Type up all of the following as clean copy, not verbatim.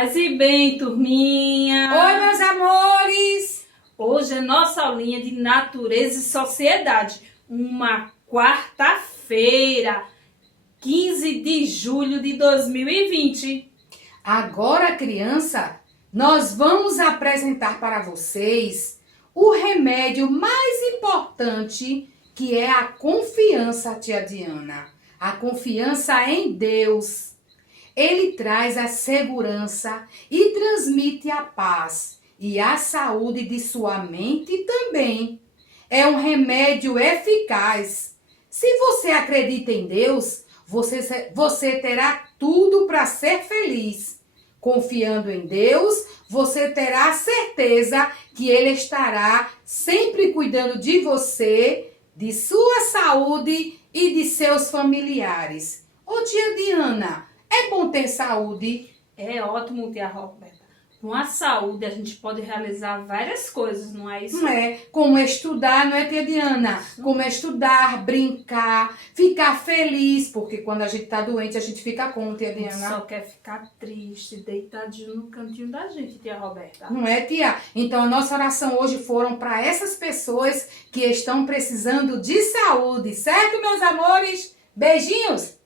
Paz e bem, turminha! Oi, meus amores! Hoje é nossa aulinha de Natureza e Sociedade. Uma quarta-feira, 15 de julho de 2020. Agora, criança, nós vamos apresentar para vocês o remédio mais importante, que é a confiança, tia Diana. A confiança em Deus. Ele traz a segurança e transmite a paz e a saúde de sua mente também. É um remédio eficaz. Se você acredita em Deus, você terá tudo para ser feliz. Confiando em Deus, você terá certeza que Ele estará sempre cuidando de você, de sua saúde e de seus familiares. Ô tia Diana, é bom ter saúde? É ótimo, tia Roberta. Com a saúde a gente pode realizar várias coisas, não é isso? Não é? Como estudar, não é, tia Diana? Como estudar, brincar, ficar feliz, porque quando a gente tá doente, a gente fica como, tia A gente Diana? só quer ficar triste, deitadinho no cantinho da gente, tia Roberta. Não é, tia? Então, a nossa oração hoje foram para essas pessoas que estão precisando de saúde, certo, meus amores? Beijinhos!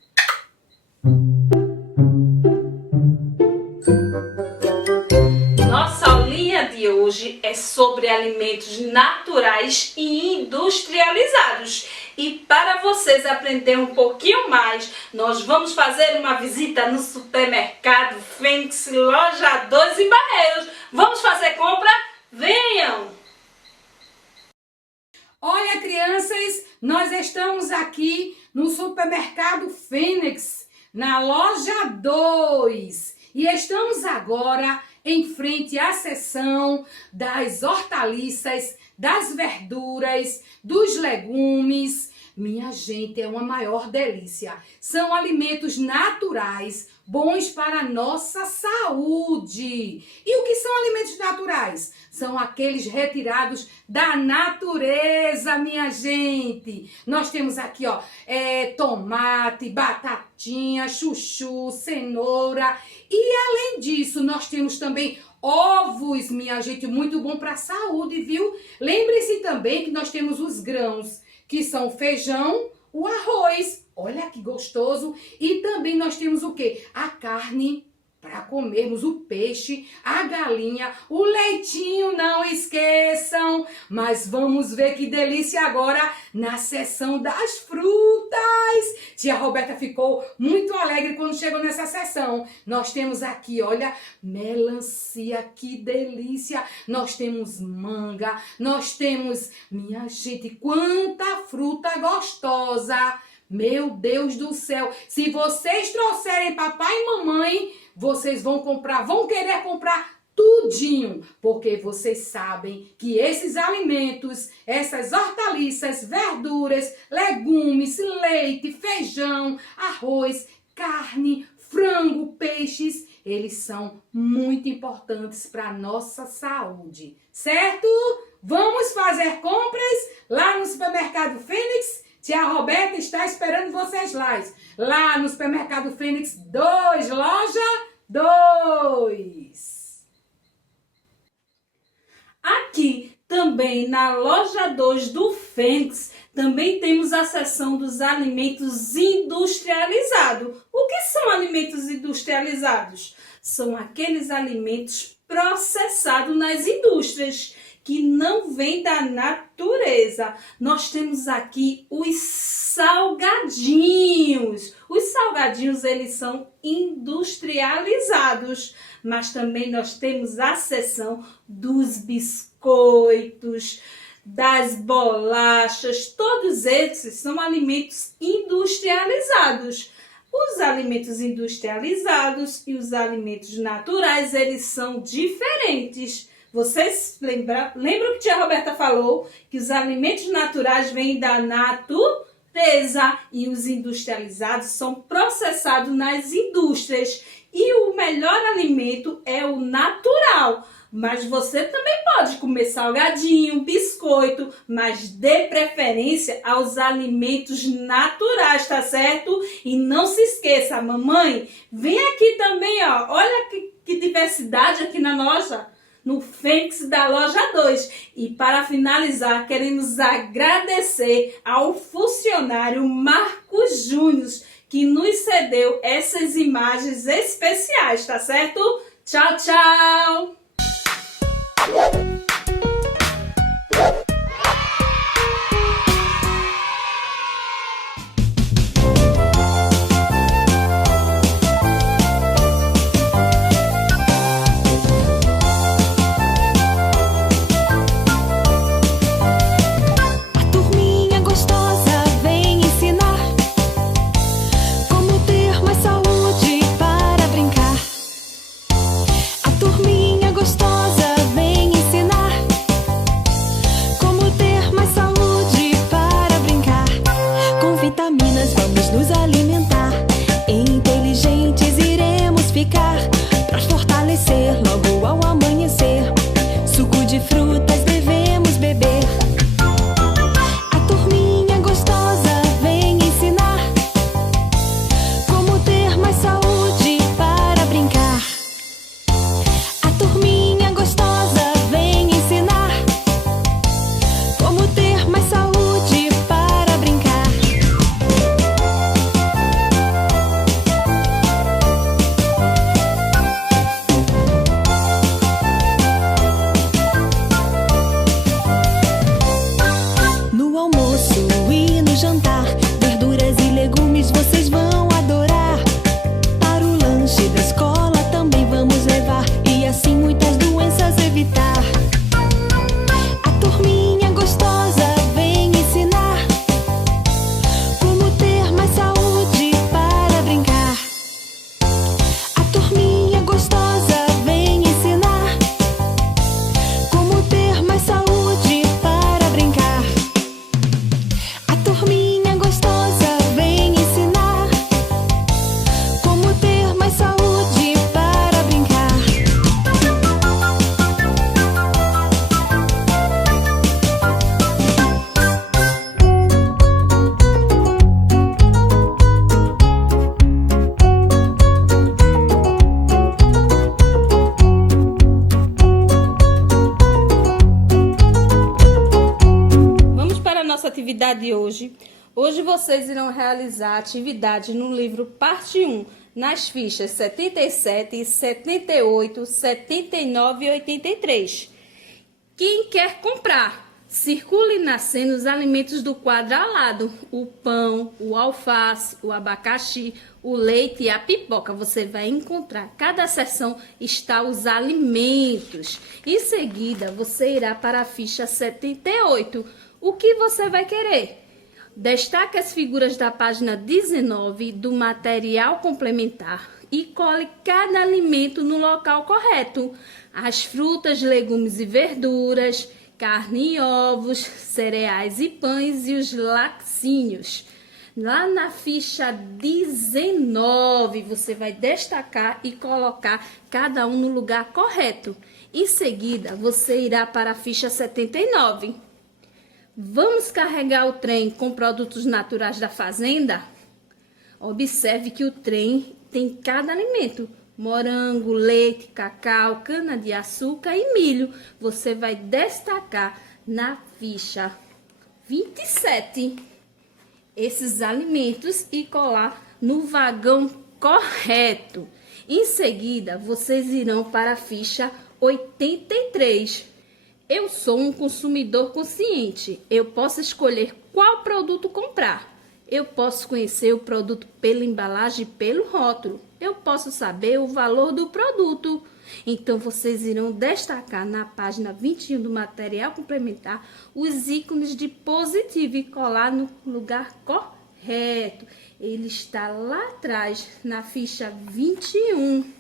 Nossa aulinha de hoje é sobre alimentos naturais e industrializados. E para vocês aprenderem um pouquinho mais, nós vamos fazer uma visita no supermercado Fênix, loja 2 em Barreiros. Vamos fazer compra? Venham! Olha, crianças, nós estamos aqui no supermercado Fênix, na loja 2. E estamos agora em frente à seção das hortaliças, das verduras, dos legumes. Minha gente, é uma maior delícia. São alimentos naturais, bons para a nossa saúde. E o que são alimentos naturais? São aqueles retirados da natureza, minha gente. Nós temos aqui, ó, tomate, batatinha, chuchu, cenoura. E além disso, nós temos também ovos, minha gente, muito bom para a saúde, viu? Lembre-se também que nós temos os grãos, que são o feijão, o arroz. Olha que gostoso. E também nós temos o quê? A carne para comermos, o peixe, a galinha, o leitinho, não esqueçam. Mas vamos ver que delícia agora na seção das frutas. Tia Roberta ficou muito alegre quando chegou nessa seção. Nós temos aqui, olha, melancia, que delícia. Nós temos manga, nós temos, minha gente, quanta fruta gostosa. Meu Deus do céu, se vocês trouxerem papai e mamãe, vocês vão querer comprar tudinho, porque vocês sabem que esses alimentos, essas hortaliças, verduras, legumes, leite, feijão, arroz, carne, frango, peixes, eles são muito importantes para a nossa saúde, certo? Vamos fazer compras lá no supermercado Fênix? Tia Roberta está esperando vocês lá no supermercado Fênix 2, loja 2. Aqui também na loja 2 do Fênix, também temos a seção dos alimentos industrializados. O que são alimentos industrializados? São aqueles alimentos processados nas indústrias, que não vem da natureza. Nós temos aqui os salgadinhos. Os salgadinhos, eles são industrializados. Mas também nós temos a seção dos biscoitos, das bolachas. Todos esses são alimentos industrializados. Os alimentos industrializados e os alimentos naturais, eles são diferentes. Vocês lembram que tia Roberta falou que os alimentos naturais vêm da natureza e os industrializados são processados nas indústrias. E o melhor alimento é o natural. Mas você também pode comer salgadinho, biscoito, mas dê preferência aos alimentos naturais, tá certo? E não se esqueça, mamãe, vem aqui também, ó. Olha que que diversidade aqui na loja, no Fênix da loja 2. E para finalizar, queremos agradecer ao funcionário Marcos Júnior, que nos cedeu essas imagens especiais, tá certo? Tchau, tchau! Vamos nos alimentar, inteligentes iremos ficar, pra fortalecer logo ao amanhecer. Suco de frutas devemos beber. A turminha gostosa vem ensinar como ter mais saúde para brincar. A turminha gostosa vem ensinar como ter mais saúde para brincar. No almoço e no jantar, verduras e legumes vocês vão adorar. Para o lanche da escola também vamos levar, e assim muitas doenças evitar. A turminha gostosa vem ensinar como ter mais saúde para brincar. A turminha gostosa vem ensinar como ter mais saúde para brincar. A turminha gostosa vem ensinar como ter mais saúde para brincar. Vamos para a nossa atividade de hoje. Hoje vocês irão realizar a atividade no livro parte 1, nas fichas 77, 78, 79 e 83. Quem quer comprar? Circule na cena os alimentos do quadro ao lado. O pão, o alface, o abacaxi, o leite e a pipoca. Você vai encontrar. Cada seção está os alimentos. Em seguida, você irá para a ficha 78. O que você vai querer? Destaque as figuras da página 19 do material complementar e cole cada alimento no local correto. As frutas, legumes e verduras, carne e ovos, cereais e pães e os laticínios. Lá na ficha 19, você vai destacar e colocar cada um no lugar correto. Em seguida, você irá para a ficha 79. Vamos carregar o trem com produtos naturais da fazenda? Observe que o trem tem cada alimento: morango, leite, cacau, cana-de-açúcar e milho. Você vai destacar na ficha 27 esses alimentos e colar no vagão correto. Em seguida, vocês irão para a ficha 83. Eu sou um consumidor consciente. Eu posso escolher qual produto comprar. Eu posso conhecer o produto pela embalagem e pelo rótulo. Eu posso saber o valor do produto. Então, vocês irão destacar na página 21 do material complementar os ícones de positivo e colar no lugar correto. Ele está lá atrás, na ficha 21.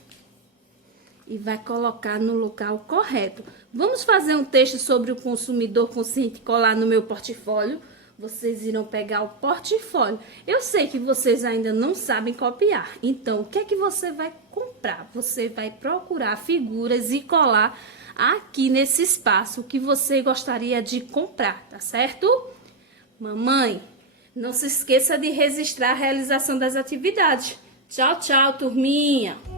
E vai colocar no local correto. Vamos fazer um texto sobre o consumidor consciente e colar no meu portfólio? Vocês irão pegar o portfólio. Eu sei que vocês ainda não sabem copiar. Então, o que é que você vai comprar? Você vai procurar figuras e colar aqui nesse espaço que você gostaria de comprar, tá certo? Mamãe, não se esqueça de registrar a realização das atividades. Tchau, tchau, turminha!